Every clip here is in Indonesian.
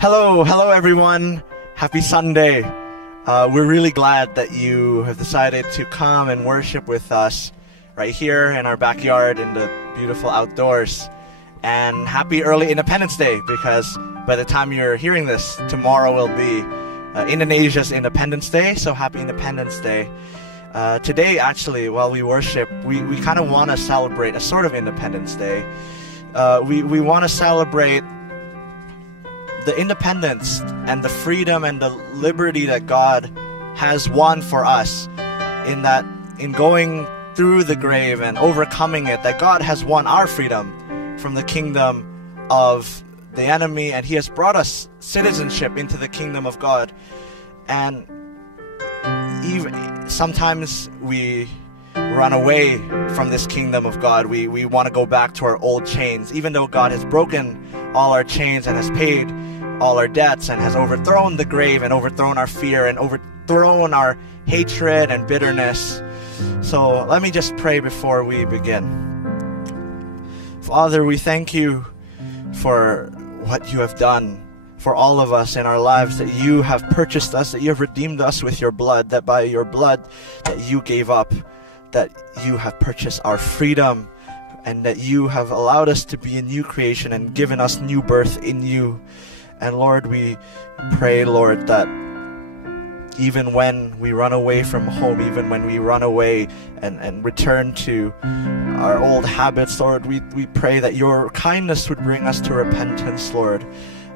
Hello everyone. Happy Sunday. We're really glad that you have decided to come and worship with us right here in our backyard in the beautiful outdoors. And happy early Independence Day, because by the time you're hearing this, tomorrow will be Indonesia's Independence Day. So happy Independence Day. Today, actually, while we worship, we kind of want to celebrate a sort of Independence Day. We want to celebrate the independence and the freedom and the liberty that God has won for us, in going through the grave and overcoming it, that God has won our freedom from the kingdom of the enemy, and He has brought us citizenship into the kingdom of God. And even sometimes we run away from this kingdom of God. We want to go back to our old chains, even though God has broken all our chains and has paid all our debts and has overthrown the grave and overthrown our fear and overthrown our hatred and bitterness. So let me just pray before we begin. Father, we thank you for what you have done for all of us in our lives, that you have purchased us, that you have redeemed us with your blood, that by your blood that you gave up, that you have purchased our freedom, and that you have allowed us to be a new creation and given us new birth in you. And Lord, we pray, Lord, that even when we run away from home, even when we run away and return to our old habits, Lord, we pray that your kindness would bring us to repentance, Lord.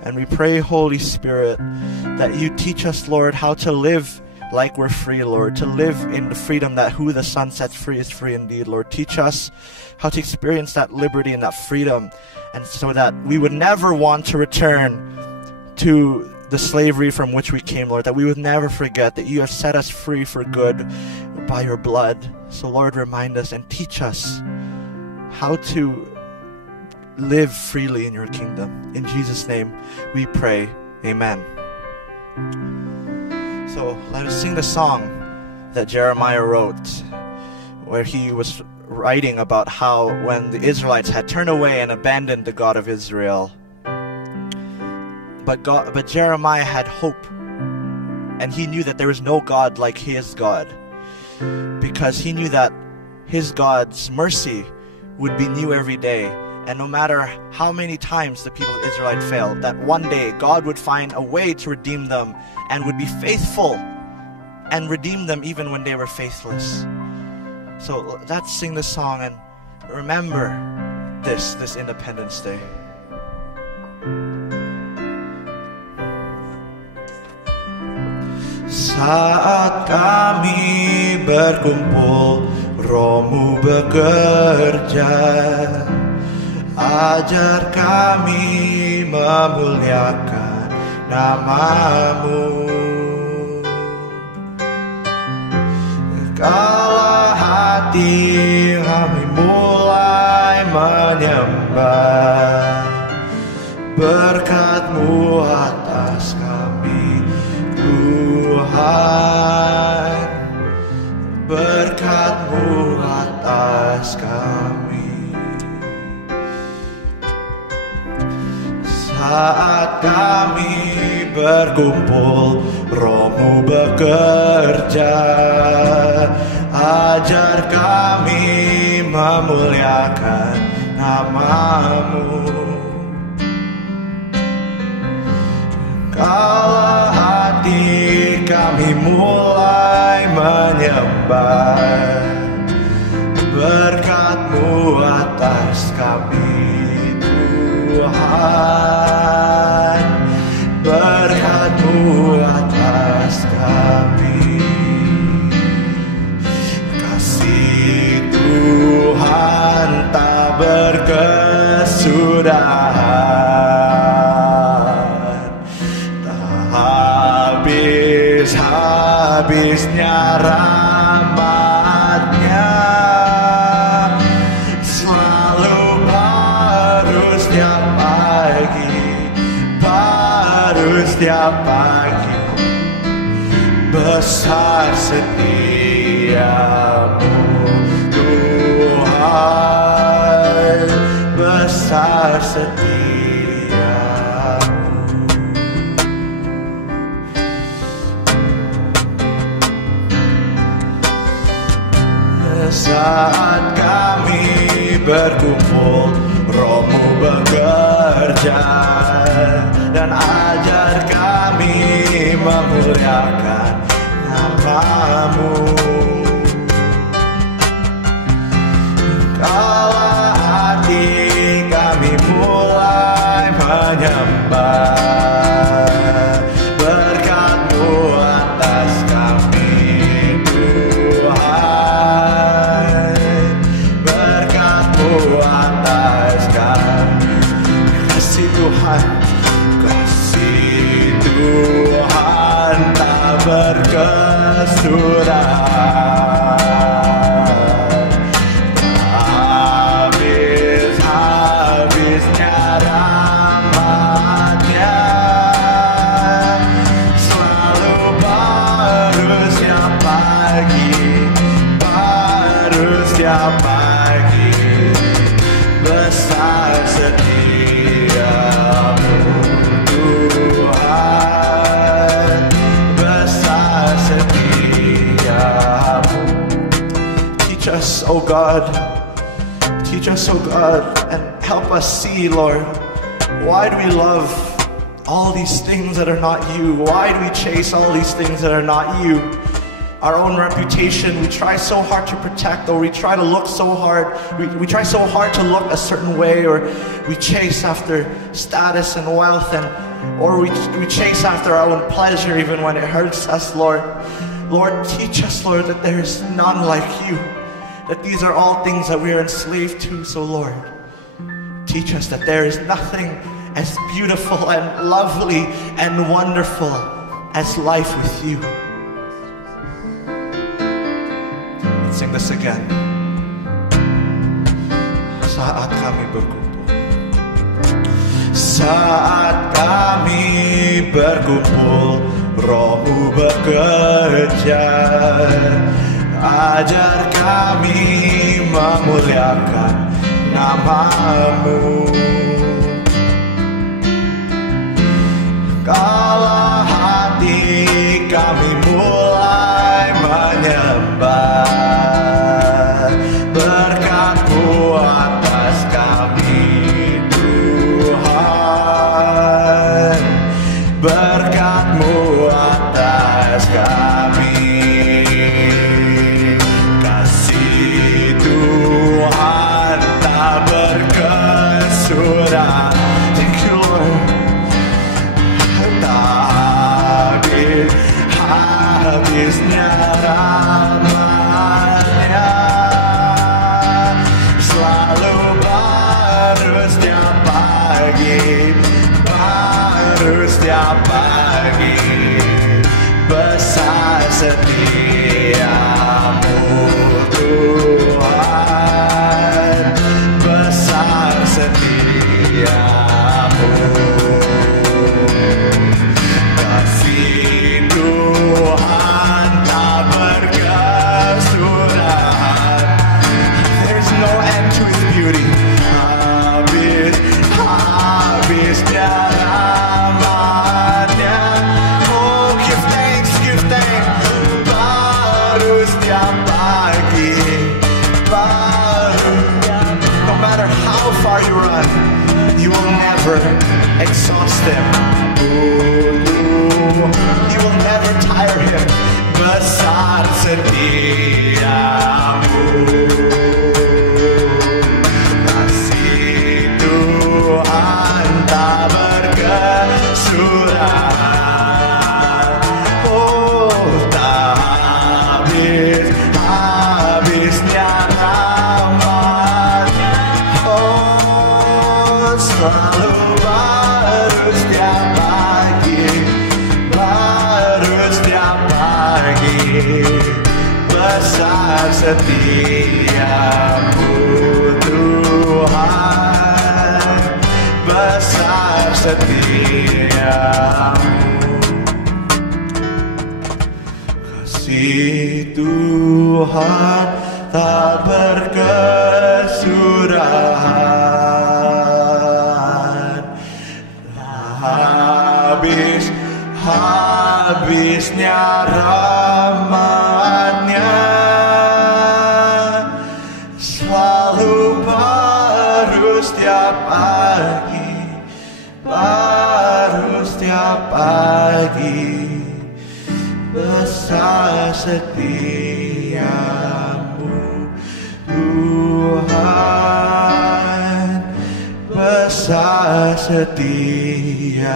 And we pray, Holy Spirit, that you teach us, Lord, how to live like we're free, Lord, to live in the freedom that who the Son sets free is free indeed, Lord. Teach us how to experience that liberty and that freedom, and so that we would never want to return to the slavery from which we came, Lord, that we would never forget that you have set us free for good by your blood. So, Lord, remind us and teach us how to live freely in your kingdom. In Jesus' name we pray. Amen. So let us sing the song that Jeremiah wrote, where he was writing about how when the Israelites had turned away and abandoned the God of Israel, but Jeremiah had hope, and he knew that there was no God like his God, because he knew that his God's mercy would be new every day. And no matter how many times the people of Israel failed, that one day God would find a way to redeem them and would be faithful and redeem them even when they were faithless. So let's sing this song and remember this Independence Day. Saat kami berkumpul, Roh-Mu bekerja. Ajar kami memuliakan nama-Mu. Kala hati kami mulai menyembah, berkat-Mu atas kami, Tuhan. Berkat-Mu atas kami. Saat kami berkumpul, Roh-Mu bekerja. Ajar kami memuliakan nama-Mu. Kala hati kami mulai menyembah, berkat-Mu atas kami, Tuhan. Berkat-Mu atas kami. Kasih Tuhan tak berkesudahan, tak habis-habisnya rahmat-Nya. Selalu baru setiap pagi, besar setiamu, Tuhan, besar setiamu. berkumpul, Roh-Mu bekerja, dan ajar kami memuliakan nama-Mu. Kala hati kami mulai menyembah, berkat-Mu atas kami Tuhan, berkat-Mu atas kami. Kasih Tuhan, kasih Tuhan tak berkesudahan. Setiap pagi besar setiap-Mu Tuhan, besar setiap-Mu. Teach us, oh God, teach us, oh God, and help us see, Lord, why do we love all these things that are not You? Why do we chase all these things that are not You? Our own reputation, we try so hard to protect, or we try to look so hard, we try so hard to look a certain way, or we chase after status and wealth, or we chase after our own pleasure even when it hurts us, Lord. Lord, teach us, Lord, that there is none like You, that these are all things that we are enslaved to. So Lord, teach us that there is nothing as beautiful and lovely and wonderful as life with You. Sing this again. Saat kami berkumpul, saat kami berkumpul, Roh-Mu bekerja, ajar kami memuliakan nama-Mu. Kala hati kami mulai menyembah, berkat-Mu atas kami Tuhan, berkat-Mu atas kami. Kasih Tuhan tak berkesudahan. Thank you, Lord. Tak habisnya rahmat-Nya, selalu baru setiap pagi, baru setiap pagi, besar setia-Mu Tuhan, besar setia-Mu. Kasih Tuhan tak berkesudahan. There's no end to His beauty. Habisnya rahmat-Nya. Oh, give thanks, give thanks. Baru setiap pagi, baru. No matter how far you run, you will never exhaust Him. You will never tire Him. Besar setia-Mu. Kasih Tuhan tak berkesudahan. Oh, tak habisnya rahmat-Nya. Oh, selalu baru setiap pagi, baru setiap pagi, besar setia-Mu Tuhan, besar setia-Mu. Kasih Tuhan tak berkesudahan. Habisnya rahmat-Nya, selalu setiap pagi besar setiamu, Tuhan, besar setiamu.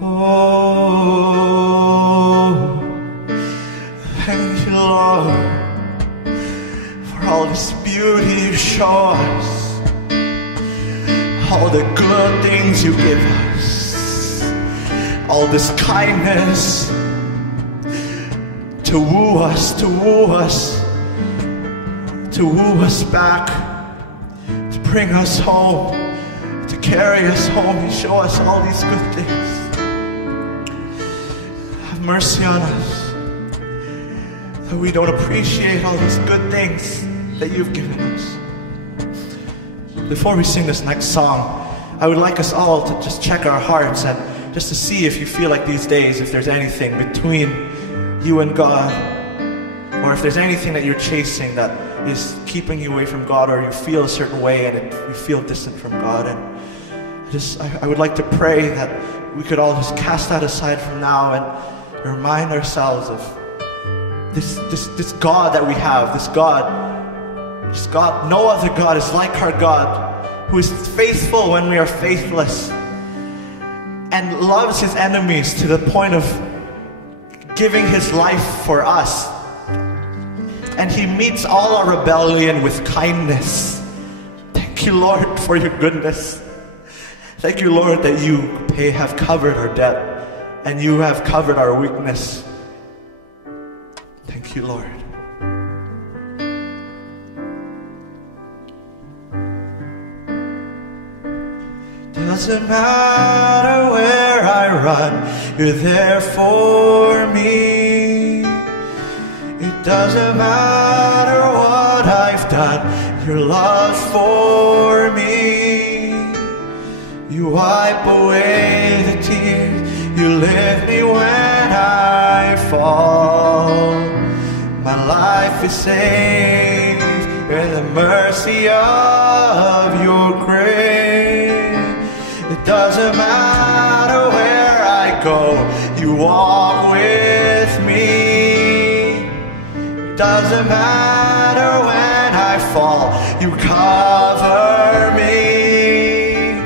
Oh, thank you, Lord, for all this beauty you show us, all the good things you give us, all this kindness to woo us, to woo us, to woo us back, to bring us home, to carry us home. You show us all these good things. Have mercy on us, that we don't appreciate all these good things that you've given us. Before we sing this next song, I would like us all to just check our hearts and just to see if you feel like these days, if there's anything between you and God, or if there's anything that you're chasing that is keeping you away from God, or you feel a certain way and you feel distant from God. And I would like to pray that we could all just cast that aside from now and remind ourselves of this God that we have, this God, no other God is like our God, who is faithful when we are faithless, and loves his enemies to the point of giving his life for us. And he meets all our rebellion with kindness. Thank you, Lord, for your goodness. Thank you, Lord, that you have covered our debt and you have covered our weakness. Thank you, Lord. Doesn't matter where I run, you're there for me. It doesn't matter what I've done, your love for me. You wipe away the tears, you lift me when I fall. My life is saved in the mercy of your grace. It doesn't matter where I go, you walk with me. It doesn't matter when I fall, you cover me.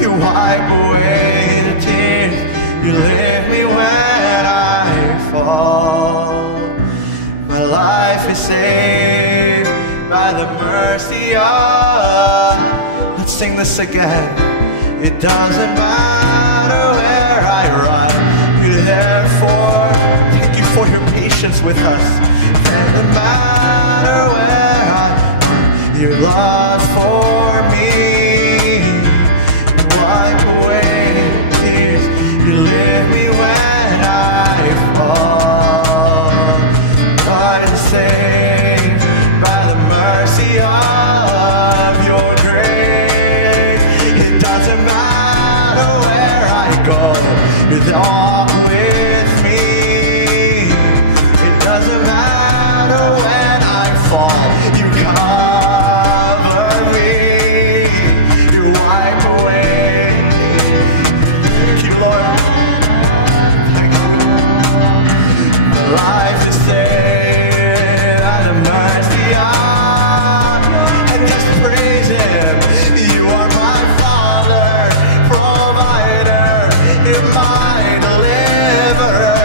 You wipe away the tears, you lift me when I fall. My life is saved by the mercy of. Let's sing this again. It doesn't matter where I run, you're there for. Thank you for your patience with us. It doesn't matter where I run, your love for me. You wipe away tears, you lift me when I fall. I'm saved by the mercy of your grace. It doesn't matter where I go, you're all with me. It doesn't matter when I fall, you cover me. You wipe away. Thank you, Lord. Thank you. My life is saved by the mercy of. And just praise him. You are my Father, provider, you're my deliverer.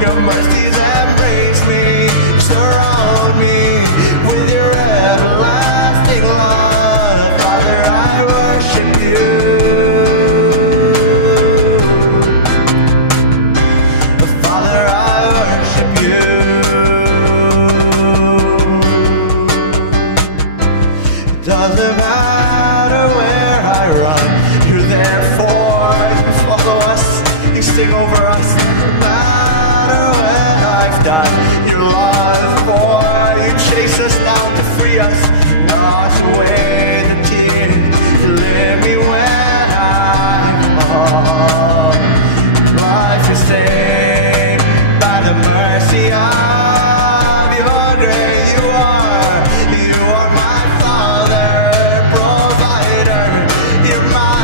Your mercies embrace me, surround me with your everlasting love. Father, I worship you. Father, I worship you. It doesn't matter where I run, you're there for. You follow us, you sing over us. No matter what I've done, your love for. You chase us down to free us, wash away the tears. You lift me when I fall. Life is saved by the mercy of your grace. You are my Father, provider. You're my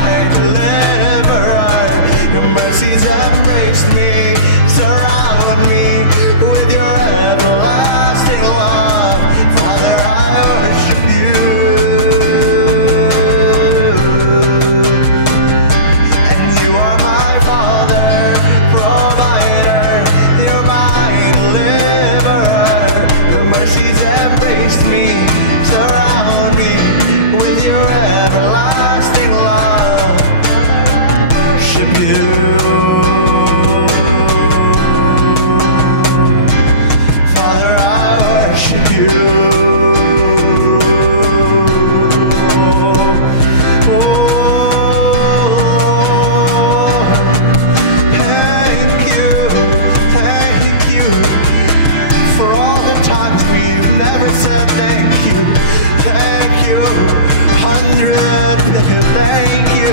thank you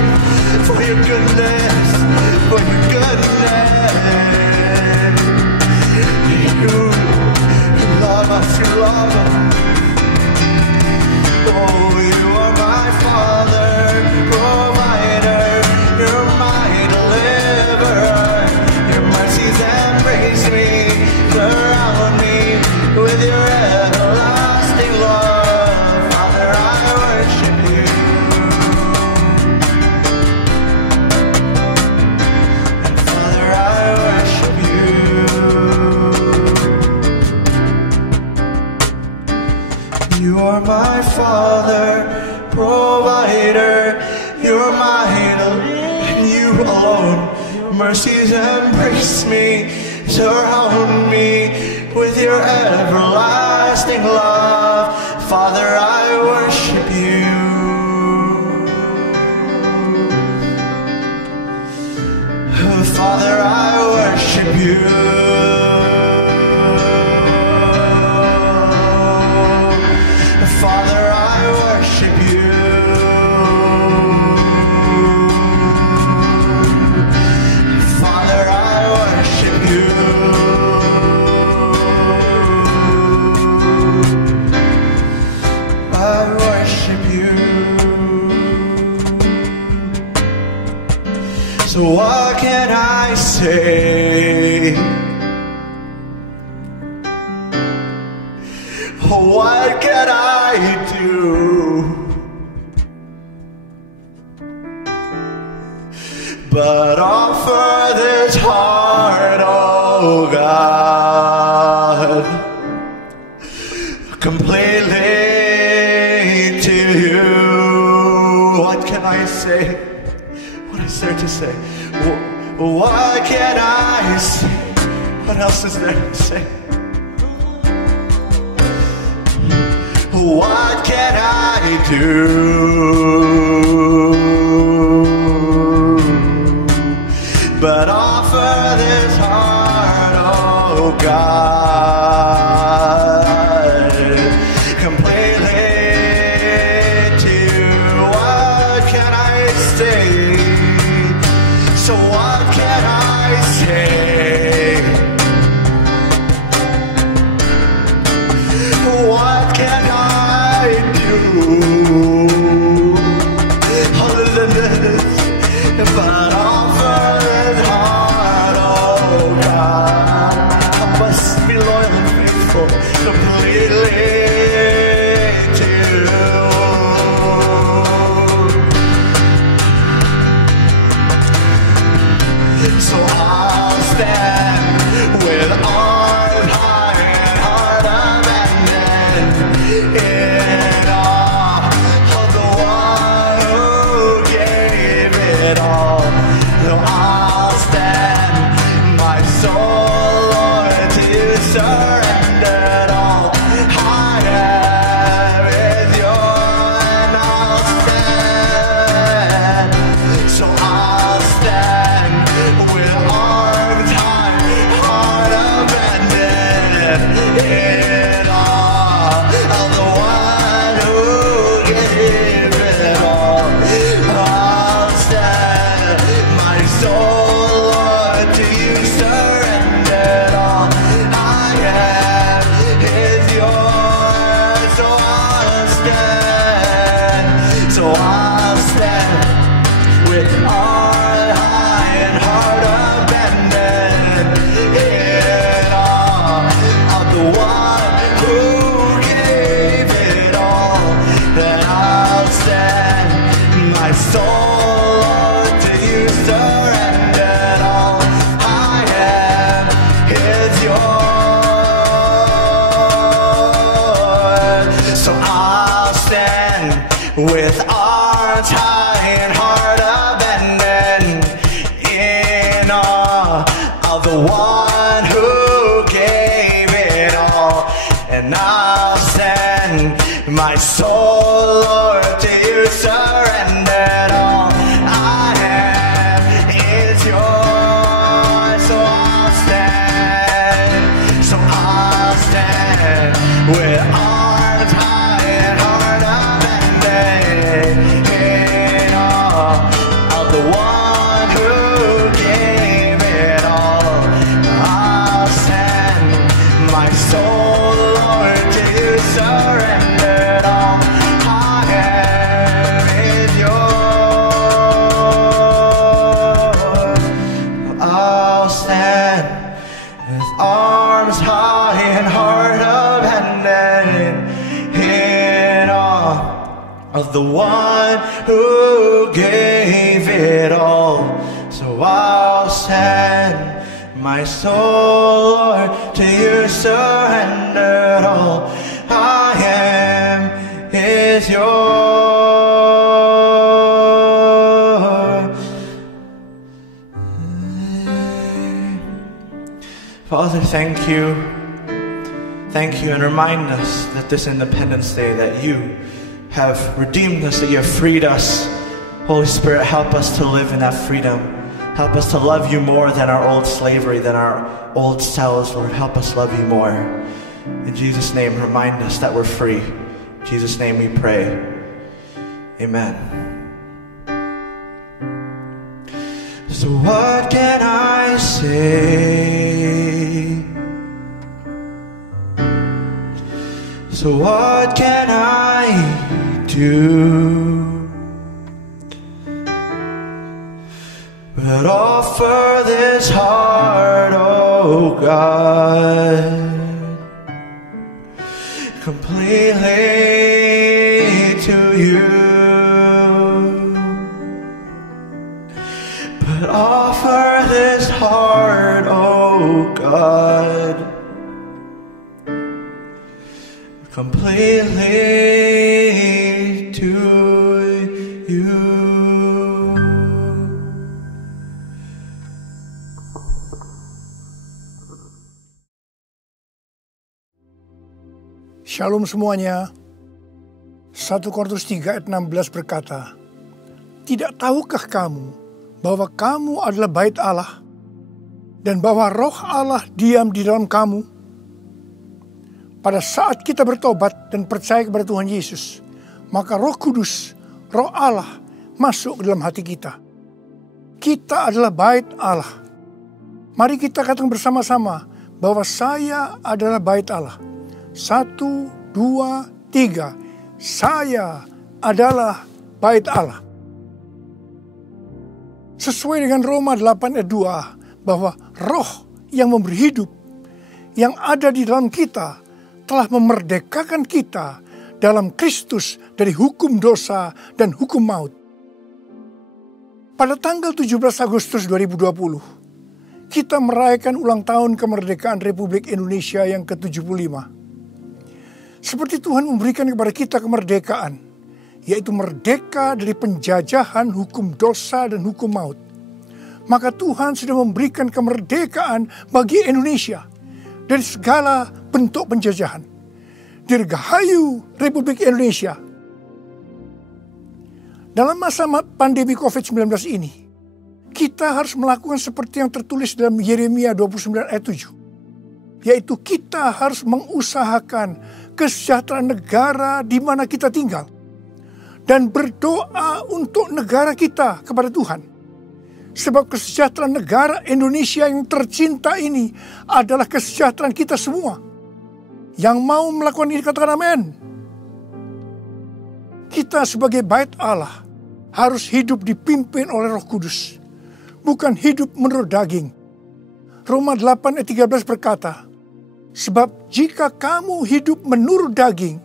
for your goodness, for your goodness. You love us, you love us. Oh, you are my Father, provider, you're my deliverer. Your mercies embrace me, surround me with your everlasting love. Father, I worship you. And Father, I worship you. You are my Father, provider, you're my and you alone. Mercies embrace me, surround me with your everlasting love. Father, I worship you. Father, I worship you. Father, I worship you. Father, I worship you. I worship you. So what can I say? What can I do? But offer this heart, oh God, completely to you. What can I say? What is there to say? What can I say? What else is there to say? What can I do but offer this heart, oh God, completely to you? What can I say? So what can I say? What can I do other than this? But offer this heart, oh God. Help us be loyal and faithful, completely to you. So I'll stand with arms high and heart abandoned in awe of the one who gave it all. So I'll stand, my soul, Lord, to surrender it all. I am is yours, and I'll stand. So I'll stand with arms high, heart abandoned in awe of the one who gave it all. I'll stand, my soul, Lord, to you surrendered all. I am is yours, so I'll stand. So I'll stand with arms high and heart abandoned in awe of the one who gave it all. Then I'll stand, my soul, Lord, to you surrendered all. I am is yours. So I'll stand with arms high and heart abandoned in awe of the one who gave it all. And I'll stand, my soul, Lord, to you surrendered all. I am is yours. So I'll stand, so I'll stand with arms high and heart abandoned in awe who gave it all. So I'll send my soul, Lord, to you surrendered all. I am is yours. Father, thank you. Thank you, and remind us that this Independence Day that you have redeemed us, that you have freed us. Holy Spirit, help us to live in that freedom. Help us to love you more than our old slavery, than our old selves, Lord. Help us love you more. In Jesus' name, remind us that we're free. In Jesus' name we pray. Amen. So what can I say? So what can I do but offer this heart, oh God, completely to you, but offer this heart, oh God, completely to you. Shalom semuanya. 1 Korintus 3 ayat 16 berkata, "Tidak tahukah kamu bahwa kamu adalah bait Allah dan bahwa roh Allah diam di dalam kamu?" Pada saat kita bertobat dan percaya kepada Tuhan Yesus, maka Roh Kudus, Roh Allah masuk ke dalam hati kita. Kita adalah bait Allah. Mari kita katakan bersama-sama bahwa saya adalah bait Allah. 1, 2, 3. Saya adalah bait Allah. Sesuai dengan Roma 8 ayat 2, bahwa roh yang memberi hidup, yang ada di dalam kita, telah memerdekakan kita dalam Kristus dari hukum dosa dan hukum maut. Pada tanggal 17 Agustus 2020, kita merayakan ulang tahun kemerdekaan Republik Indonesia yang ke-75. Seperti Tuhan memberikan kepada kita kemerdekaan, yaitu merdeka dari penjajahan hukum dosa dan hukum maut, maka Tuhan sudah memberikan kemerdekaan bagi Indonesia dari segala bentuk penjajahan. Dirgahayu Republik Indonesia. Dalam masa pandemi COVID-19 ini, kita harus melakukan seperti yang tertulis dalam Yeremia 29 ayat 7. Yaitu kita harus mengusahakan kesejahteraan negara di mana kita tinggal. Dan berdoa untuk negara kita kepada Tuhan. Sebab kesejahteraan negara Indonesia yang tercinta ini adalah kesejahteraan kita semua. Yang mau melakukan ini katakan amin. Kita sebagai bait Allah harus hidup dipimpin oleh Roh Kudus. Bukan hidup menurut daging. Roma 8 ayat 13 berkata, "Sebab jika kamu hidup menurut daging,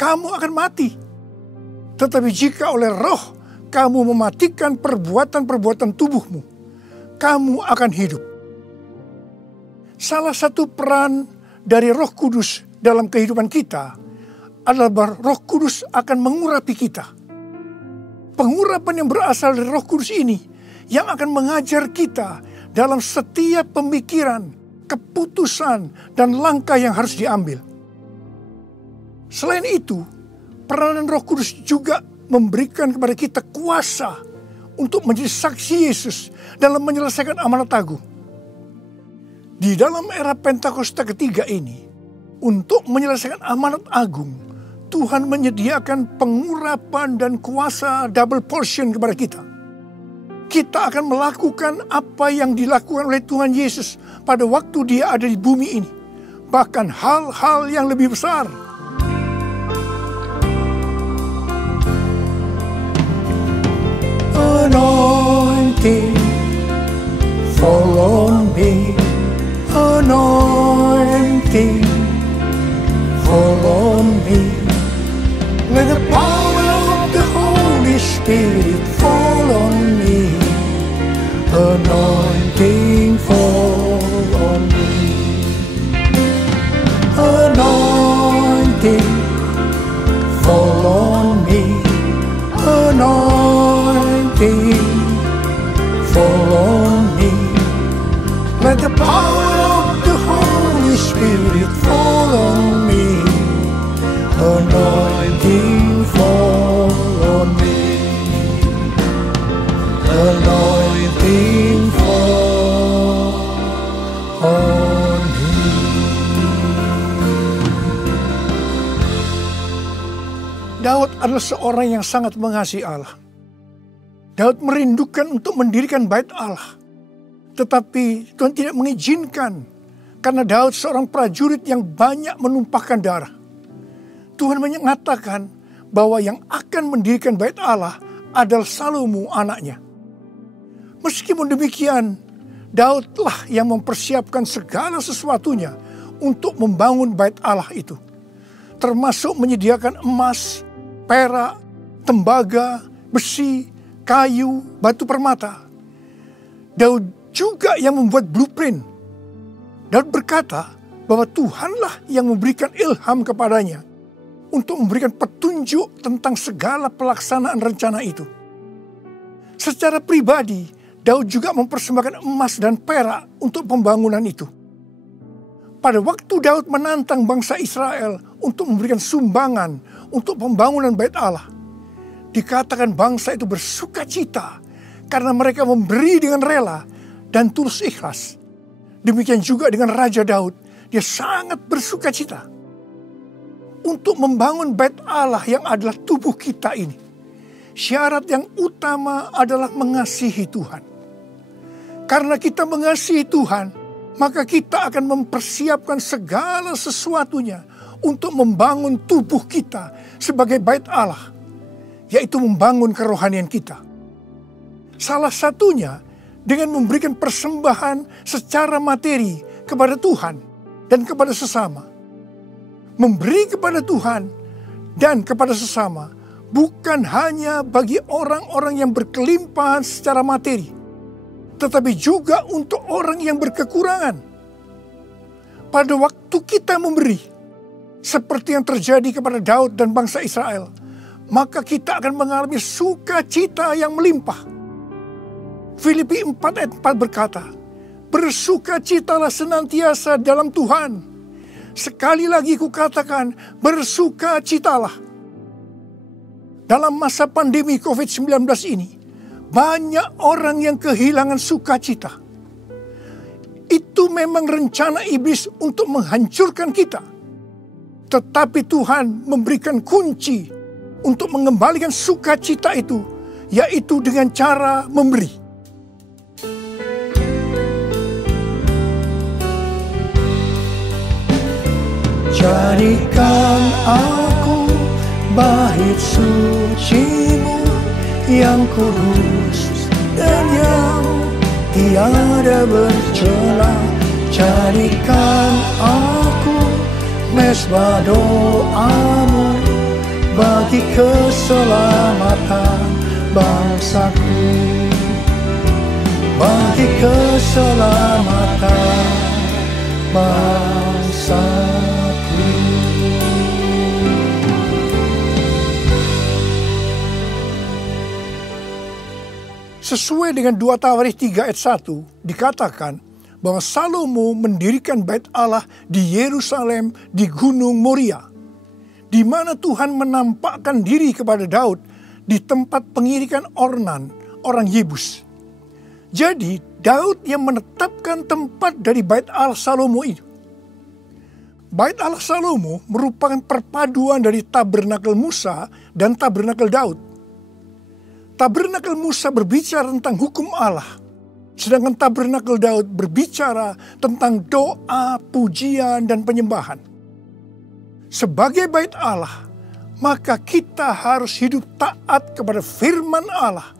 kamu akan mati. Tetapi jika oleh roh kamu mematikan perbuatan-perbuatan tubuhmu, kamu akan hidup." Salah satu peran dari Roh Kudus dalam kehidupan kita adalah bahwa Roh Kudus akan mengurapi kita. Pengurapan yang berasal dari Roh Kudus ini yang akan mengajar kita dalam setiap pemikiran, keputusan, dan langkah yang harus diambil. Selain itu, peranan Roh Kudus juga memberikan kepada kita kuasa untuk menjadi saksi Yesus dalam menyelesaikan amanat agung. Di dalam era Pentakosta ketiga ini, untuk menyelesaikan amanat agung, Tuhan menyediakan pengurapan dan kuasa double portion kepada kita. Kita akan melakukan apa yang dilakukan oleh Tuhan Yesus pada waktu Dia ada di bumi ini. Bahkan hal-hal yang lebih besar. Anointing, fall on me. Anointing, fall on me. Let the power of the Holy Spirit Spirit, fall on me. Anointing, fall on me. Anointing, fall on me. Anointing, fall on me. Let the power of the Holy Spirit fall on me. Anointing, fall on me. Anointing, fall on me. Daud adalah seorang yang sangat mengasihi Allah. Daud merindukan untuk mendirikan bait Allah. Tetapi Tuhan tidak mengizinkan karena Daud seorang prajurit yang banyak menumpahkan darah. Tuhan mengatakan bahwa yang akan mendirikan bait Allah adalah Salomo anaknya. Meskipun demikian, Daudlah yang mempersiapkan segala sesuatunya untuk membangun bait Allah itu. Termasuk menyediakan emas, perak, tembaga, besi, kayu, batu permata. Daud juga yang membuat blueprint. Daud berkata bahwa Tuhanlah yang memberikan ilham kepadanya untuk memberikan petunjuk tentang segala pelaksanaan rencana itu. Secara pribadi, Daud juga mempersembahkan emas dan perak untuk pembangunan itu. Pada waktu Daud menantang bangsa Israel untuk memberikan sumbangan untuk pembangunan bait Allah, dikatakan bangsa itu bersuka cita karena mereka memberi dengan rela dan tulus ikhlas. Demikian juga dengan Raja Daud, dia sangat bersuka cita untuk membangun bait Allah yang adalah tubuh kita ini. Syarat yang utama adalah mengasihi Tuhan. Karena kita mengasihi Tuhan, maka kita akan mempersiapkan segala sesuatunya untuk membangun tubuh kita sebagai bait Allah, yaitu membangun kerohanian kita. Salah satunya dengan memberikan persembahan secara materi kepada Tuhan dan kepada sesama. Memberi kepada Tuhan dan kepada sesama bukan hanya bagi orang-orang yang berkelimpahan secara materi, tetapi juga untuk orang yang berkekurangan. Pada waktu kita memberi, seperti yang terjadi kepada Daud dan bangsa Israel, maka kita akan mengalami sukacita yang melimpah. Filipi 4 ayat 4 berkata, bersukacitalah senantiasa dalam Tuhan. Sekali lagi kukatakan, bersukacitalah. Dalam masa pandemi COVID-19 ini, banyak orang yang kehilangan sukacita. Itu memang rencana iblis untuk menghancurkan kita. Tetapi Tuhan memberikan kunci untuk mengembalikan sukacita itu, yaitu dengan cara memberi. Jadikan aku bait suci-Mu yang kudus dan yang tiada bercela. Jadikan aku mesbah doa-Mu bagi keselamatan bangsaku, bagi keselamatan bangsaku. Sesuai dengan 2 Tawarikh 3 ayat 1 dikatakan bahwa Salomo mendirikan bait Allah di Yerusalem di Gunung Moria, di mana Tuhan menampakkan diri kepada Daud di tempat pengirikan Ornan, orang Yebus. Jadi Daud yang menetapkan tempat dari bait Allah Salomo itu. Bait Allah Salomo merupakan perpaduan dari tabernakel Musa dan tabernakel Daud. Tabernakel Musa berbicara tentang hukum Allah, sedangkan tabernakel Daud berbicara tentang doa, pujian, dan penyembahan. Sebagai bait Allah, maka kita harus hidup taat kepada firman Allah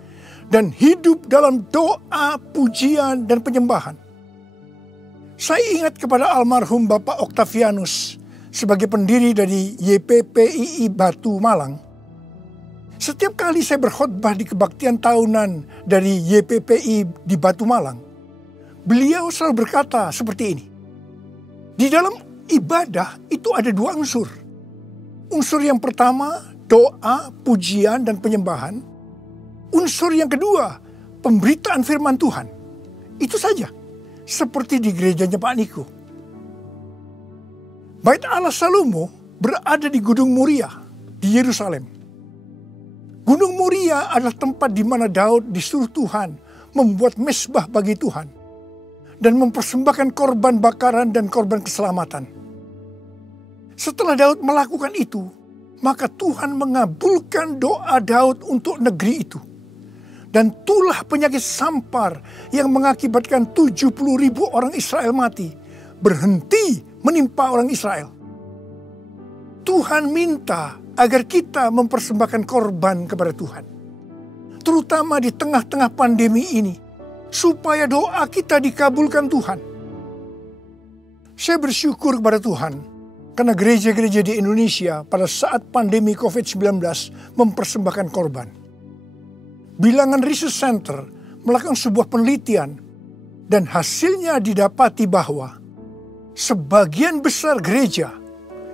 dan hidup dalam doa, pujian, dan penyembahan. Saya ingat kepada almarhum Bapak Octavianus sebagai pendiri dari YPPII Batu Malang. Setiap kali saya berkhotbah di kebaktian tahunan dari YPPI di Batu Malang, beliau selalu berkata seperti ini. Di dalam ibadah itu ada dua unsur. Unsur yang pertama, doa, pujian, dan penyembahan. Unsur yang kedua, pemberitaan firman Tuhan. Itu saja. Seperti di gerejanya Pak Niko. Bait Allah Salomo berada di Gunung Moria di Yerusalem. Gunung Moria adalah tempat di mana Daud disuruh Tuhan membuat mezbah bagi Tuhan dan mempersembahkan korban bakaran dan korban keselamatan. Setelah Daud melakukan itu, maka Tuhan mengabulkan doa Daud untuk negeri itu. Dan tulah penyakit sampar yang mengakibatkan 70.000 orang Israel mati berhenti menimpa orang Israel. Tuhan minta agar kita mempersembahkan korban kepada Tuhan. Terutama di tengah-tengah pandemi ini, supaya doa kita dikabulkan Tuhan. Saya bersyukur kepada Tuhan, karena gereja-gereja di Indonesia pada saat pandemi COVID-19 mempersembahkan korban. Bilangan Research Center melakukan sebuah penelitian, dan hasilnya didapati bahwa sebagian besar gereja,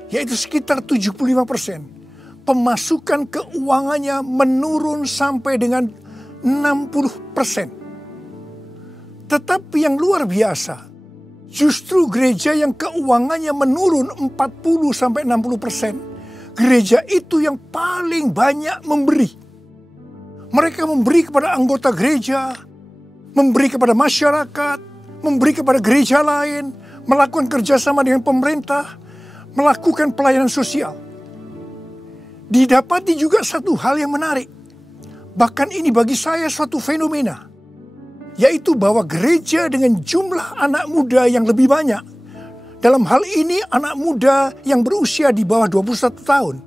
yaitu sekitar 75%, pemasukan keuangannya menurun sampai dengan 60%. Tetapi yang luar biasa, justru gereja yang keuangannya menurun 40-60%, gereja itu yang paling banyak memberi. Mereka memberi kepada anggota gereja, memberi kepada masyarakat, memberi kepada gereja lain, melakukan kerjasama dengan pemerintah, melakukan pelayanan sosial. Didapati juga satu hal yang menarik. Bahkan ini bagi saya suatu fenomena. Yaitu bahwa gereja dengan jumlah anak muda yang lebih banyak. Dalam hal ini anak muda yang berusia di bawah 21 tahun.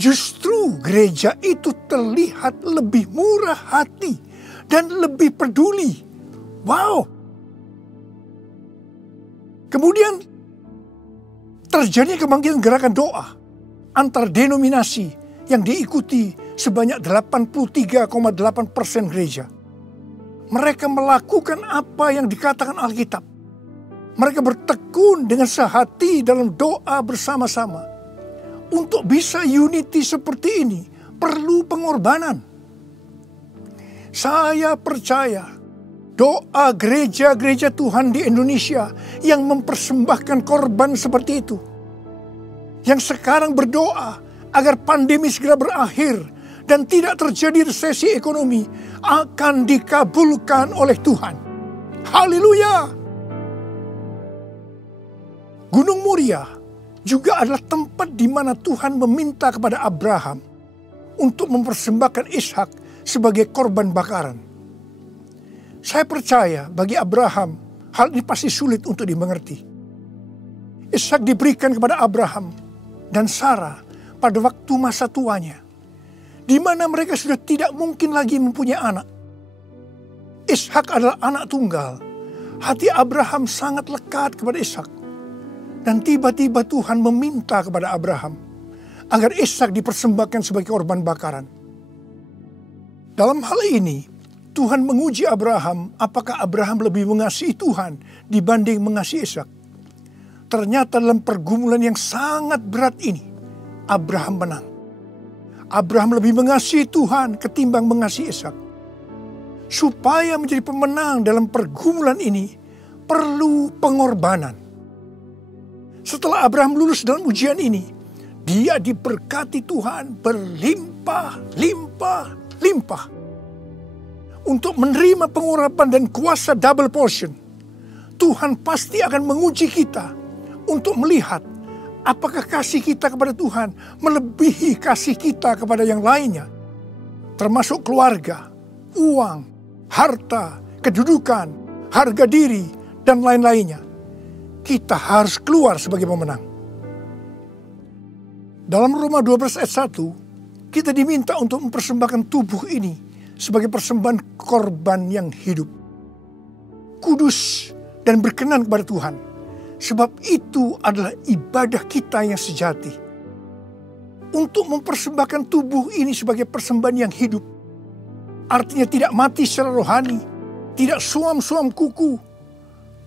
Justru gereja itu terlihat lebih murah hati dan lebih peduli. Wow! Kemudian terjadi kebangkitan gerakan doa antar denominasi yang diikuti sebanyak 83,8% gereja. Mereka melakukan apa yang dikatakan Alkitab. Mereka bertekun dengan sehati dalam doa bersama-sama. Untuk bisa unity seperti ini perlu pengorbanan. Saya percaya doa gereja-gereja Tuhan di Indonesia yang mempersembahkan korban seperti itu, yang sekarang berdoa agar pandemi segera berakhir dan tidak terjadi resesi ekonomi, akan dikabulkan oleh Tuhan. Haleluya! Gunung Moria juga adalah tempat di mana Tuhan meminta kepada Abraham untuk mempersembahkan Ishak sebagai korban bakaran. Saya percaya bagi Abraham hal ini pasti sulit untuk dimengerti. Ishak diberikan kepada Abraham dan Sarah pada waktu masa tuanya, di mana mereka sudah tidak mungkin lagi mempunyai anak. Ishak adalah anak tunggal. Hati Abraham sangat lekat kepada Ishak. Dan tiba-tiba Tuhan meminta kepada Abraham agar Ishak dipersembahkan sebagai korban bakaran. Dalam hal ini, Tuhan menguji Abraham apakah Abraham lebih mengasihi Tuhan dibanding mengasihi Ishak. Ternyata dalam pergumulan yang sangat berat ini, Abraham menang. Abraham lebih mengasihi Tuhan ketimbang mengasihi Ishak. Supaya menjadi pemenang dalam pergumulan ini, perlu pengorbanan. Setelah Abraham lulus dalam ujian ini, dia diberkati Tuhan berlimpah-limpah. Untuk menerima pengurapan dan kuasa double portion, Tuhan pasti akan menguji kita untuk melihat apakah kasih kita kepada Tuhan melebihi kasih kita kepada yang lainnya. Termasuk keluarga, uang, harta, kedudukan, harga diri, dan lain-lainnya. Kita harus keluar sebagai pemenang. Dalam Roma 12 ayat 1, kita diminta untuk mempersembahkan tubuh ini sebagai persembahan korban yang hidup, kudus dan berkenan kepada Tuhan. Sebab itu adalah ibadah kita yang sejati. untuk mempersembahkan tubuh ini sebagai persembahan yang hidup. Artinya tidak mati secara rohani, tidak suam-suam kuku,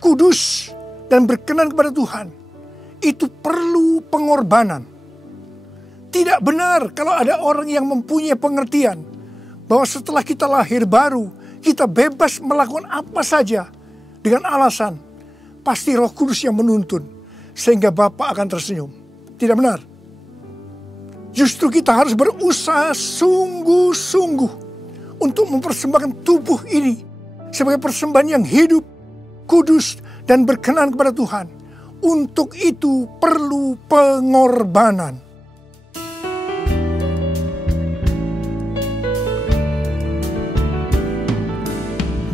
kudus dan berkenan kepada Tuhan. Itu perlu pengorbanan. Tidak benar kalau ada orang yang mempunyai pengertian bahwa setelah kita lahir baru, kita bebas melakukan apa saja dengan alasan pasti Roh Kudus yang menuntun sehingga Bapa akan tersenyum. Tidak benar. Justru kita harus berusaha sungguh-sungguh untuk mempersembahkan tubuh ini sebagai persembahan yang hidup, kudus, dan berkenan kepada Tuhan. Untuk itu perlu pengorbanan.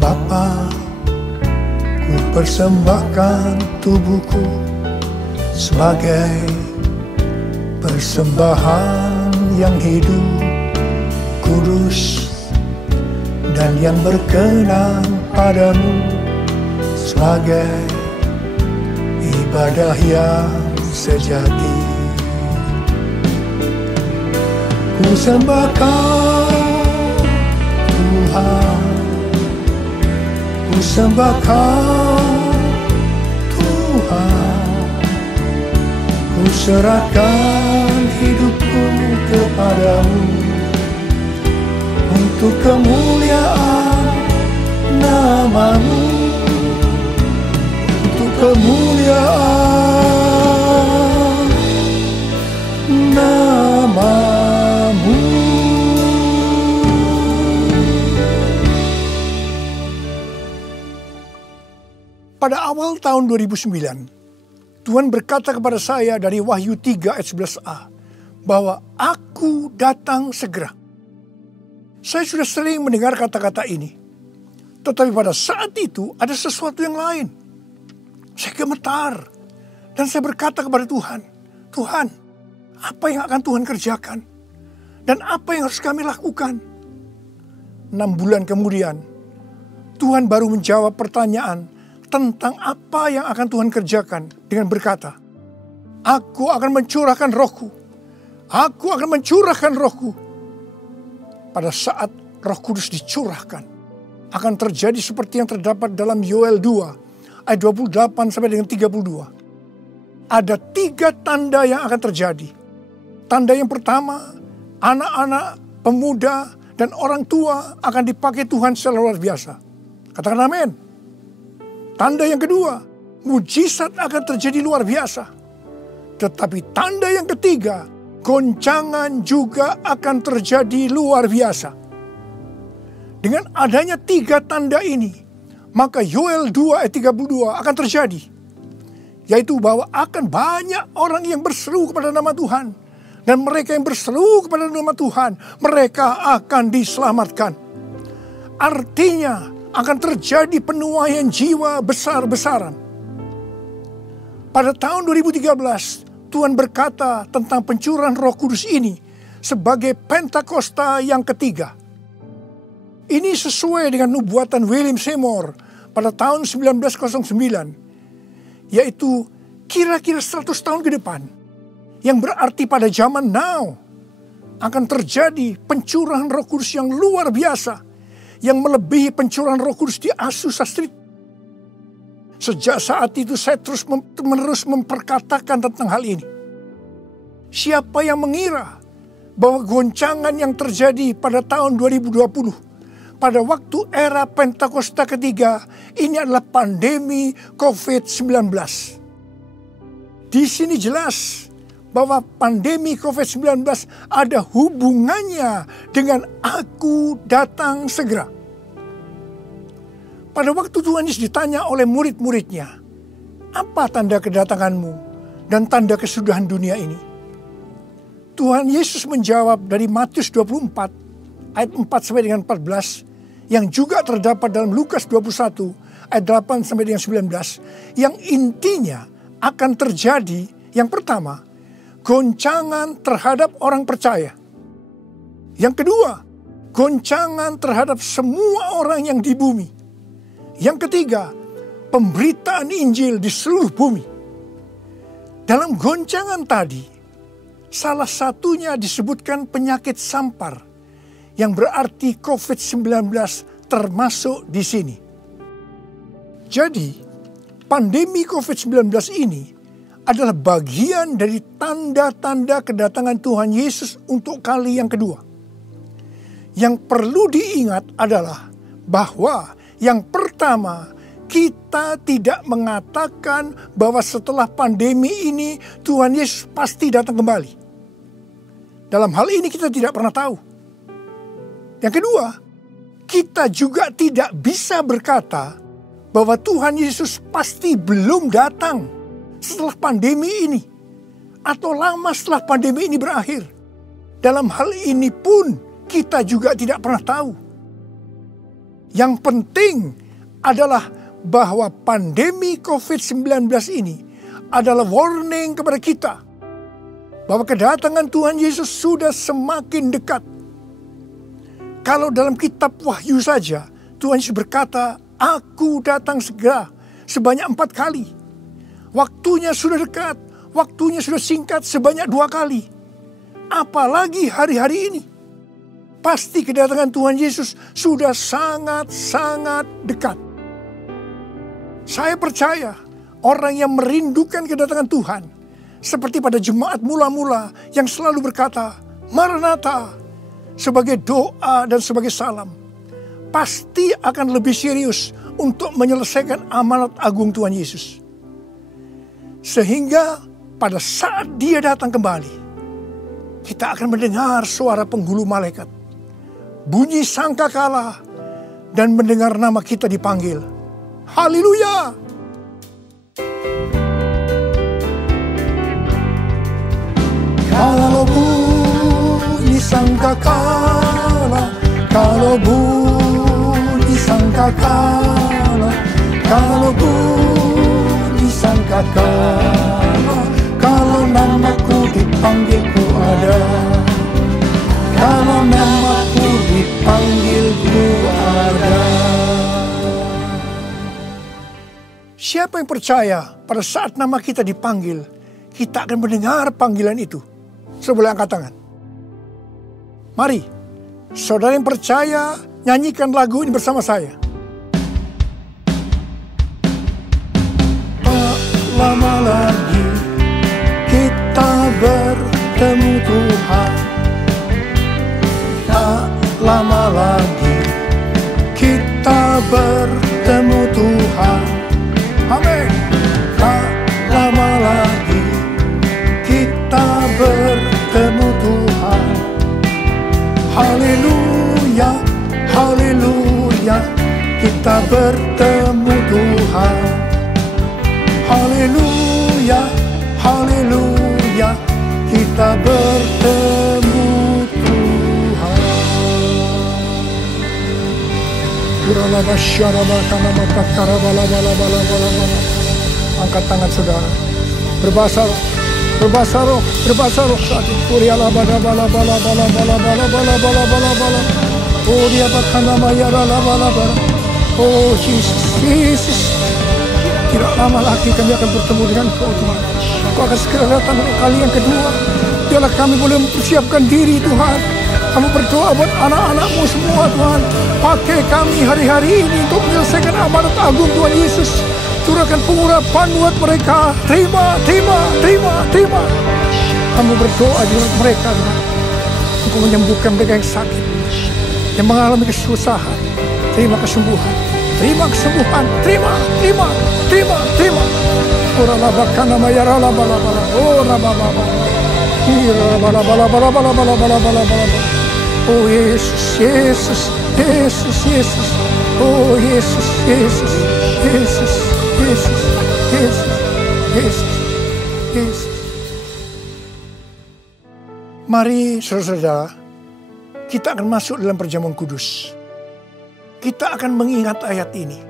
Bapa, ku persembahkan tubuhku sebagai persembahan yang hidup, kudus, dan yang berkenan padamu sebagai ibadah yang sejati. Ku sembahkan Tuhan, ku sembahkan Tuhan, ku serahkan hidupku kepadamu untuk kemuliaan nama-Mu, untuk kemuliaan nama-Mu. Pada awal tahun 2009, Tuhan berkata kepada saya dari Wahyu 3 ayat 11a, bahwa aku datang segera. Saya sudah sering mendengar kata-kata ini. Tetapi pada saat itu ada sesuatu yang lain. Saya gemetar. Dan saya berkata kepada Tuhan, Tuhan, apa yang akan Tuhan kerjakan? Dan apa yang harus kami lakukan? 6 bulan kemudian, Tuhan baru menjawab pertanyaan tentang apa yang akan Tuhan kerjakan dengan berkata, aku akan mencurahkan Rohku. Aku akan mencurahkan Rohku. Pada saat Roh Kudus dicurahkan, akan terjadi seperti yang terdapat dalam Yoel 2 ayat 28 sampai dengan 32. Ada 3 tanda yang akan terjadi. Tanda yang pertama, anak-anak, pemuda, dan orang tua akan dipakai Tuhan secara luar biasa. Katakan amin. Tanda yang kedua, mujizat akan terjadi luar biasa. Tetapi tanda yang ketiga, goncangan juga akan terjadi luar biasa. Dengan adanya 3 tanda ini, maka Yoel 2 ayat 32 akan terjadi. Yaitu bahwa akan banyak orang yang berseru kepada nama Tuhan. Dan mereka yang berseru kepada nama Tuhan, mereka akan diselamatkan. Artinya akan terjadi penuaian jiwa besar-besaran. Pada tahun 2013, Tuhan berkata tentang pencurahan Roh Kudus ini sebagai Pentakosta yang ketiga. Ini sesuai dengan nubuatan William Seymour pada tahun 1909, yaitu kira-kira 100 tahun ke depan, yang berarti pada zaman now akan terjadi pencurahan Roh Kudus yang luar biasa, yang melebihi pencurahan Roh Kudus di Azusa Street. Sejak saat itu saya terus-menerus memperkatakan tentang hal ini. Siapa yang mengira bahwa goncangan yang terjadi pada tahun 2020, pada waktu era Pentakosta ketiga, ini adalah pandemi COVID-19. Di sini jelas bahwa pandemi COVID-19 ada hubungannya dengan aku datang segera. Pada waktu Tuhan Yesus ditanya oleh murid-muridnya, apa tanda kedatanganmu dan tanda kesudahan dunia ini? Tuhan Yesus menjawab dari Matius 24 ayat 4 sampai dengan 14, yang juga terdapat dalam Lukas 21 ayat 8 sampai dengan 19, yang intinya akan terjadi yang pertama, goncangan terhadap orang percaya. Yang kedua, goncangan terhadap semua orang yang di bumi. Yang ketiga, pemberitaan Injil di seluruh bumi. Dalam goncangan tadi, Salah satunya disebutkan penyakit sampar, yang berarti COVID-19 termasuk di sini. Jadi, pandemi COVID-19 ini adalah bagian dari tanda-tanda kedatangan Tuhan Yesus untuk kali yang kedua. Yang perlu diingat adalah bahwa yang pertama, kita tidak mengatakan bahwa setelah pandemi ini Tuhan Yesus pasti datang kembali. Dalam hal ini kita tidak pernah tahu. Yang kedua, kita juga tidak bisa berkata bahwa Tuhan Yesus pasti belum datang setelah pandemi ini atau lama setelah pandemi ini berakhir. Dalam hal ini pun kita juga tidak pernah tahu. Yang penting adalah bahwa pandemi COVID-19 ini adalah warning kepada kita bahwa kedatangan Tuhan Yesus sudah semakin dekat. Kalau dalam kitab Wahyu saja, Tuhan Yesus berkata, "Aku datang segera," sebanyak 4 kali. Waktunya sudah dekat, waktunya sudah singkat sebanyak 2 kali. Apalagi hari-hari ini. Pasti kedatangan Tuhan Yesus sudah sangat-sangat dekat. Saya percaya orang yang merindukan kedatangan Tuhan, seperti pada jemaat mula-mula yang selalu berkata, "Maranatha," sebagai doa dan sebagai salam, pasti akan lebih serius untuk menyelesaikan amanat agung Tuhan Yesus. Sehingga pada saat Dia datang kembali, kita akan mendengar suara penghulu malaikat, bunyi sangkakala, dan mendengar nama kita dipanggil. Haleluya! Kalau bunyi sangkakala, kalau bunyi sangkakala, kalau bunyi sangkakala, kalau namaku dipanggil ku ada. Kalau namaku dipanggil ku ada. Siapa yang percaya pada saat nama kita dipanggil, kita akan mendengar panggilan itu? Sebelah angkat tangan. Mari, saudara yang percaya, nyanyikan lagu ini bersama saya. Tak lama lagi kita bertemu Tuhan. Tak lama lagi kita bertemu Tuhan. Amin. Tak lama lagi kita bertemu Tuhan. Haleluya, haleluya, kita bertemu Tuhan. Haleluya, haleluya, kita bertemu Tuhan. Angkat tangan saudara. Berbahasa roh. Berbahasa roh, berbahasa roh saat itu. Oh, dia bahkan nama ya bala. Oh, Yesus. Tidak lama lagi kami akan bertemu dengan Kau, Tuhan. Kau akan segera datang untuk kali yang kedua. Biarlah kami boleh mempersiapkan diri, Tuhan. Kami berdoa buat anak-anak-Mu semua, Tuhan. Pakai kami hari-hari ini untuk menyelesaikan amanat agung Tuhan Yesus. Curahkan pengurapan buat mereka. Terima. Kamu berdoa juga untuk mereka, Tuhan. Untuk menyembuhkan mereka yang sakit, yang mengalami kesusahan. Terima kesembuhan. Terima. Ora labakan nama ya bala. Ora bala. Oh Yesus. Oh Yesus. Mari saudara-saudara, kita akan masuk dalam perjamuan kudus. Kita akan mengingat ayat ini.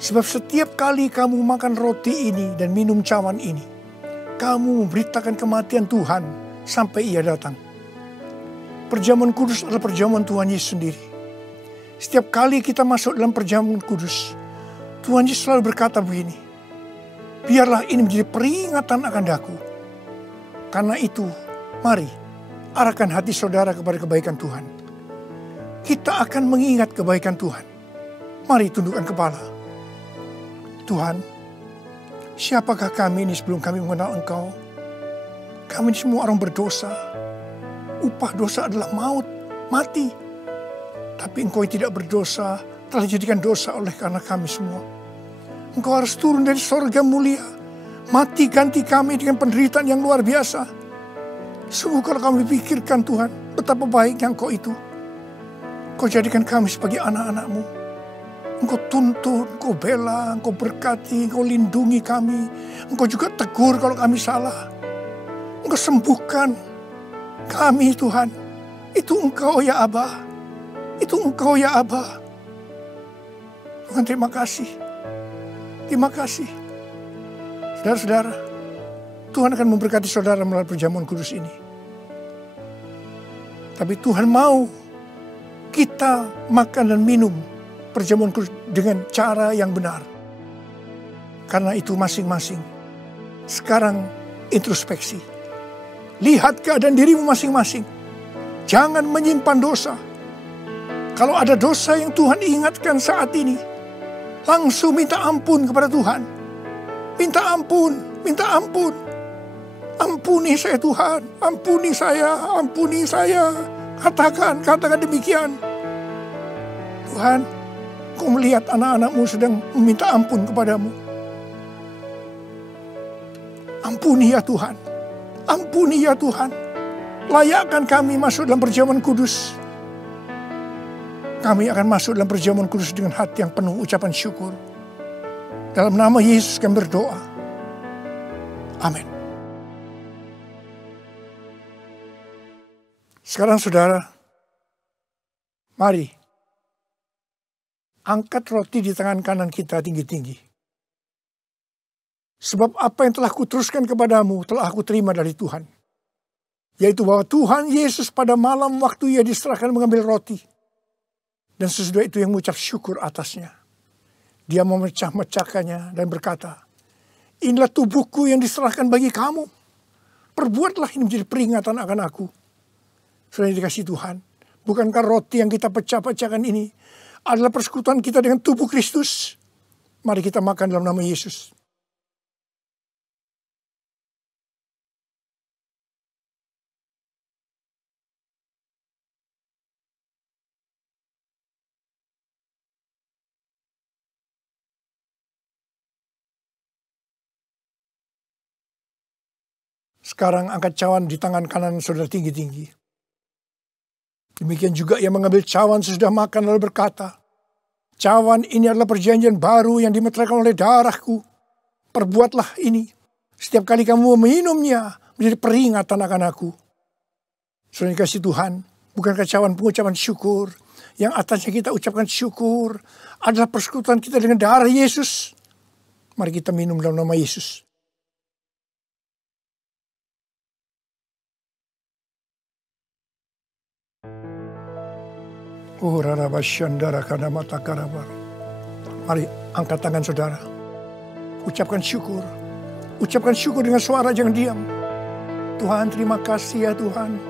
Sebab setiap kali kamu makan roti ini dan minum cawan ini, kamu memberitakan kematian Tuhan sampai Ia datang. Perjamuan kudus adalah perjamuan Tuhan Yesus sendiri. Setiap kali kita masuk dalam perjamuan kudus, Tuhan Yesus selalu berkata begini, "Biarlah ini menjadi peringatan akan Aku." Karena itu, Mari, arahkan hati saudara kepada kebaikan Tuhan. Kita akan mengingat kebaikan Tuhan. Mari tundukkan kepala. Tuhan, siapakah kami ini sebelum kami mengenal Engkau? Kami ini semua orang berdosa. Upah dosa adalah maut, mati. Tapi Engkau tidak berdosa, telah dijadikan dosa oleh karena kami semua. Engkau harus turun dari sorga mulia, mati ganti kami dengan penderitaan yang luar biasa. Sungguh kalau kami pikirkan Tuhan, betapa baiknya Engkau itu. Engkau jadikan kami sebagai anak-anak-Mu. Engkau tuntun, Engkau bela, Engkau berkati, Engkau lindungi kami. Engkau juga tegur kalau kami salah. Engkau sembuhkan kami Tuhan. Itu Engkau ya Aba. Itu Engkau ya Aba. Tuhan terima kasih. Terima kasih. Saudara-saudara, Tuhan akan memberkati saudara melalui perjamuan kudus ini. Tapi Tuhan mau kita makan dan minum perjamuan kudus dengan cara yang benar. Karena itu masing-masing. Sekarang introspeksi. Lihat keadaan dirimu masing-masing. Jangan menyimpan dosa. Kalau ada dosa yang Tuhan ingatkan saat ini, langsung minta ampun kepada Tuhan. Minta ampun, minta ampun. Ampuni saya Tuhan, ampuni saya, ampuni saya. Katakan demikian. Tuhan, Kau melihat anak-anak-Mu sedang meminta ampun kepadamu. Ampuni ya Tuhan, ampuni ya Tuhan. Layakkan kami masuk dalam perjamuan kudus. Kami akan masuk dalam perjamuan kudus dengan hati yang penuh ucapan syukur. Dalam nama Yesus kami berdoa. Amin. Sekarang saudara, mari angkat roti di tangan kanan kita tinggi-tinggi. Sebab apa yang telah kuteruskan kepadamu telah aku terima dari Tuhan. Yaitu bahwa Tuhan Yesus pada malam waktu ia diserahkan mengambil roti. Dan sesudah itu yang mengucap syukur atasnya. Dia memecah-mecahkannya dan berkata, inilah tubuhku yang diserahkan bagi kamu. Perbuatlah ini menjadi peringatan akan aku. Sudah dikasih Tuhan. Bukankah roti yang kita pecah-pecahkan ini adalah persekutuan kita dengan tubuh Kristus? Mari kita makan dalam nama Yesus. Sekarang angkat cawan di tangan kanan saudara tinggi-tinggi. Demikian juga ia mengambil cawan sesudah makan lalu berkata, cawan ini adalah perjanjian baru yang dimeteraikan oleh darahku. Perbuatlah ini. Setiap kali kamu meminumnya menjadi peringatan akan aku. Saudara dikasih Tuhan, bukankah cawan pengucapan syukur yang atasnya kita ucapkan syukur adalah persekutuan kita dengan darah Yesus? Mari kita minum dalam nama Yesus. Oh, mari angkat tangan saudara. Ucapkan syukur. Ucapkan syukur dengan suara, jangan diam. Tuhan, terima kasih ya Tuhan.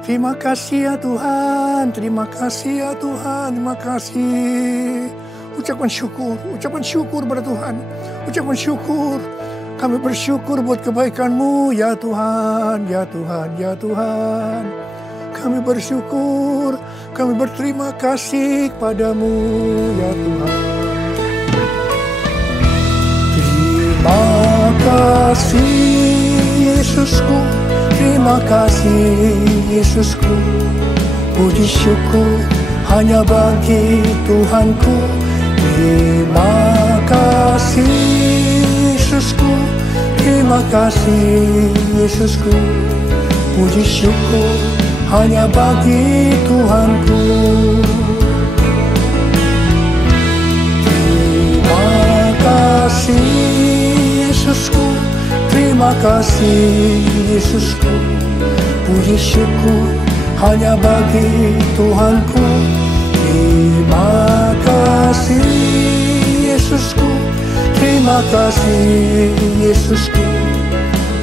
Terima kasih ya Tuhan. Terima kasih ya Tuhan. Terima kasih. Ucapkan syukur pada Tuhan. Ucapkan syukur. Kami bersyukur buat kebaikan-Mu ya Tuhan. Ya Tuhan, ya Tuhan. Kami bersyukur, kami berterima kasih kepadamu ya Tuhan. Terima kasih Yesusku, terima kasih Yesusku. Puji syukur hanya bagi Tuhanku. Terima kasih Yesusku, terima kasih Yesusku. Puji syukur hanya bagi Tuhanku. Terima kasih Yesusku, terima kasih Yesusku. Puji syukur hanya bagi Tuhanku. Terima kasih Yesusku, terima kasih Yesusku.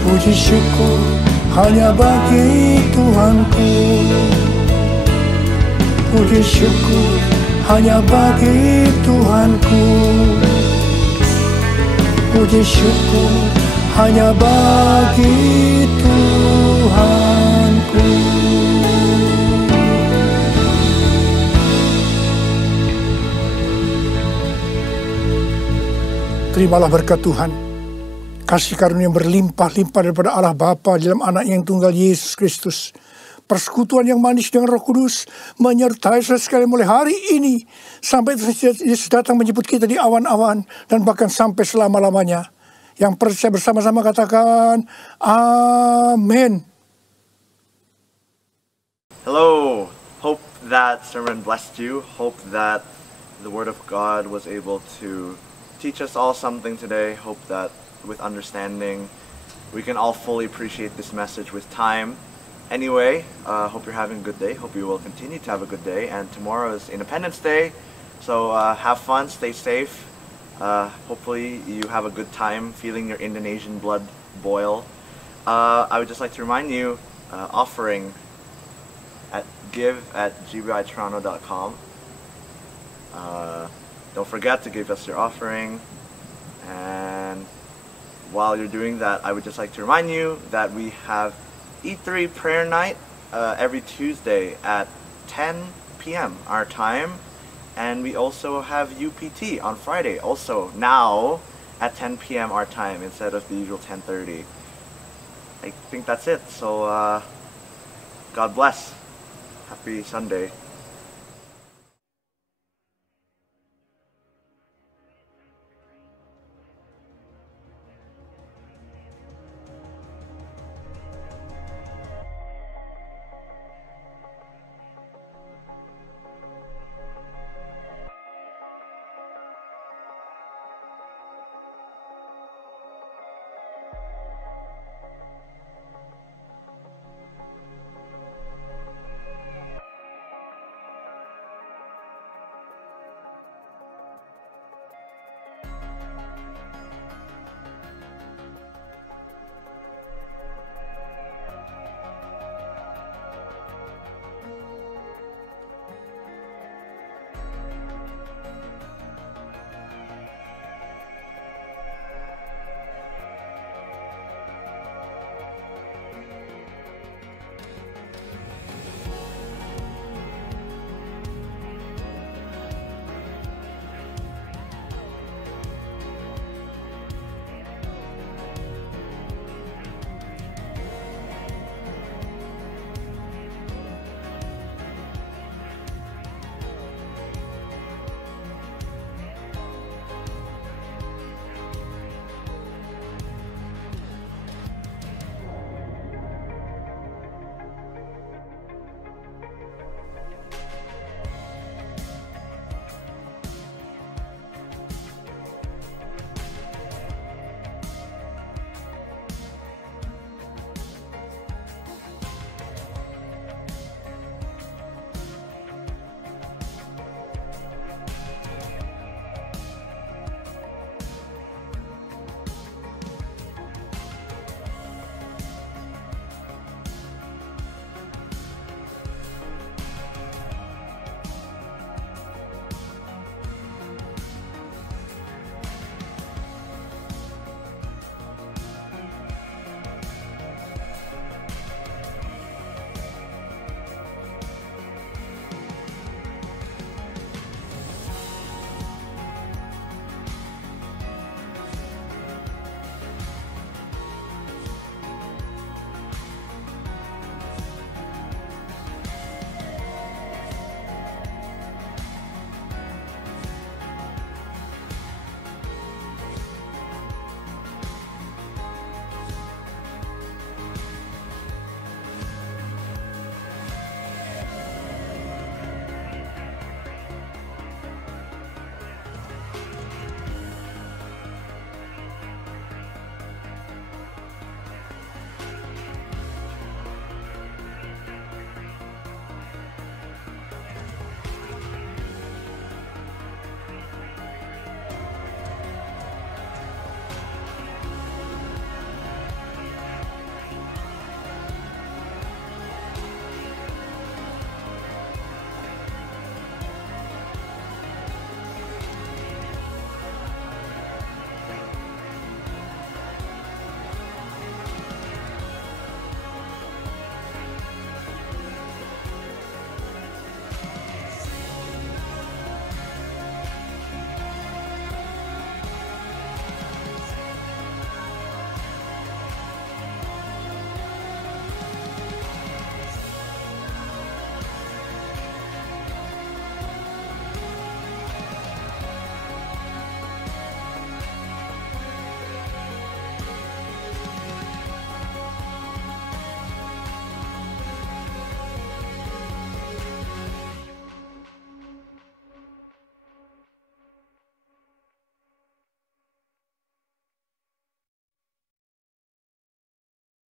Puji syukur hanya bagi Tuhanku. Puji syukur hanya bagi Tuhanku. Puji syukur hanya bagi Tuhanku. Terimalah berkat Tuhan, kasih karunia yang berlimpah-limpah daripada Allah Bapa dalam anak yang tunggal Yesus Kristus. Persekutuan yang manis dengan Roh Kudus menyertai saudara sekalian mulai hari ini sampai Yesus datang menjemput kita di awan-awan dan bahkan sampai selama-lamanya. Yang percaya bersama-sama katakan amin. Hello. Hope that sermon blessed you. Hope that the Word of God was able to teach us all something today. Hope that with understanding we can all fully appreciate this message with time. Anyway, hope you're having a good day. Hope you will continue to have a good day. And tomorrow is Independence Day, so have fun, stay safe. Hopefully you have a good time feeling your Indonesian blood boil. I would just like to remind you, offering at give@gbitoronto.com. Don't forget to give us your offering. And while you're doing that, I would just like to remind you that we have E3 prayer night every Tuesday at 10 p.m. our time. And we also have UPT on Friday, also now at 10 p.m. our time instead of the usual 10:30. I think that's it. So God bless. Happy Sunday.